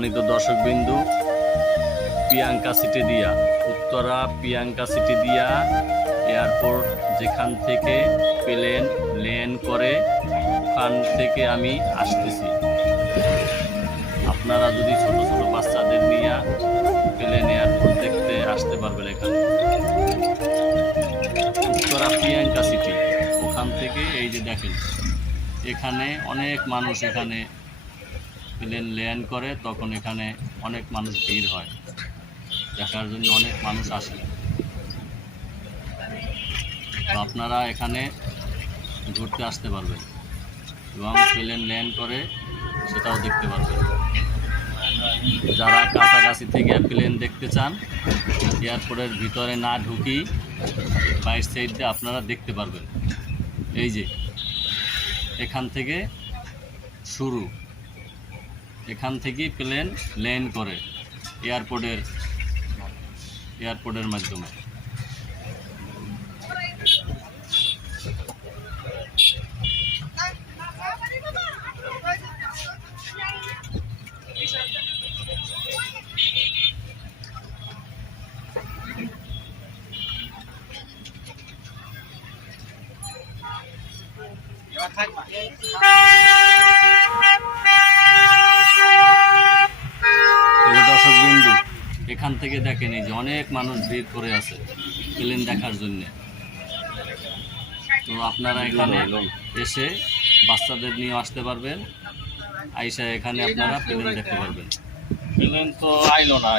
সম্মানিত দর্শকবিন্দু, প্রিয়াঙ্কা সিটি দিয়া উত্তরা প্রিয়াঙ্কা সিটি দিয়া এয়ারপোর্ট যেখান থেকে প্লেন ল্যান্ড করে ওখান থেকে আমি আসতেছি। আপনারা যদি ছোট ছোট বাচ্চাদের নিয়ে প্লেন এয়ারপোর্ট দেখতে আসতে পারবেন। এখানে উত্তরা প্রিয়াঙ্কা সিটি, ওখান থেকে এই যে দেখেন এখানে অনেক মানুষ এখানে প্লেন ল্যান্ড করে, তখন এখানে অনেক মানুষ ভিড় হয়, দেখার জন্য অনেক মানুষ আসে। তো আপনারা এখানে ঘুরতে আসতে পারবেন এবং প্লেন ল্যান্ড করে সেটাও দেখতে পারবেন। যারা কাছাকাছি থেকে প্লেন দেখতে চান, এয়ারপোর্টের ভিতরে না ঢুকি বাইর সাইড দিয়ে আপনারা দেখতে পারবেন। এই যে এখান থেকে শুরু, এখান থেকেই প্লেন ল্যান্ড করে এয়ারপোর্টের মাধ্যমে। দর্শকবিন্দু, এখান থেকে দেখেন এই যে অনেক মানুষ ভিড় করে আছে প্লেন দেখার জন্য। তো আপনারা এখানে এসে বাচ্চাদের নিয়ে আসতে পারবেন, আইসা এখানে আপনারা প্লেন দেখতে পারবেন। প্লেন তো আইলো না।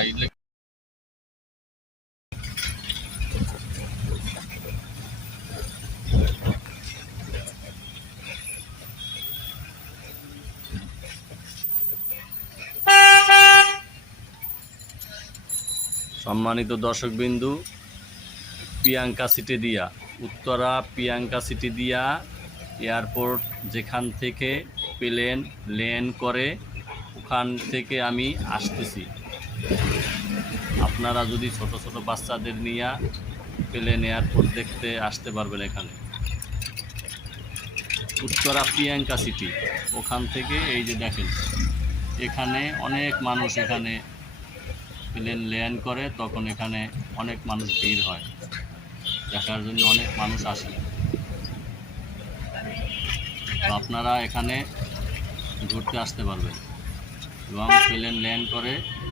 সম্মানিত দর্শকবিন্দু, প্রিয়াঙ্কা সিটি দিয়া উত্তরা প্রিয়াঙ্কা সিটি দিয়া এয়ারপোর্ট যেখান থেকে প্লেন ল্যান্ড করে ওখান থেকে আমি আসতেছি। আপনারা যদি ছোট ছোট বাচ্চাদের নিয়ে প্লেন এয়ারপোর্ট দেখতে আসতে পারবেন। এখানে উত্তরা প্রিয়াঙ্কা সিটি, ওখান থেকে এই যে দেখেন এখানে অনেক মানুষ এখানে প্লেন ল্যান্ড করে, তখন এখানে অনেক মানুষ ভিড় হয়, দেখার জন্য অনেক মানুষ আসে। তো আপনারা এখানে ঘুরতে আসতে পারবেন এবং প্লেন ল্যান্ড করে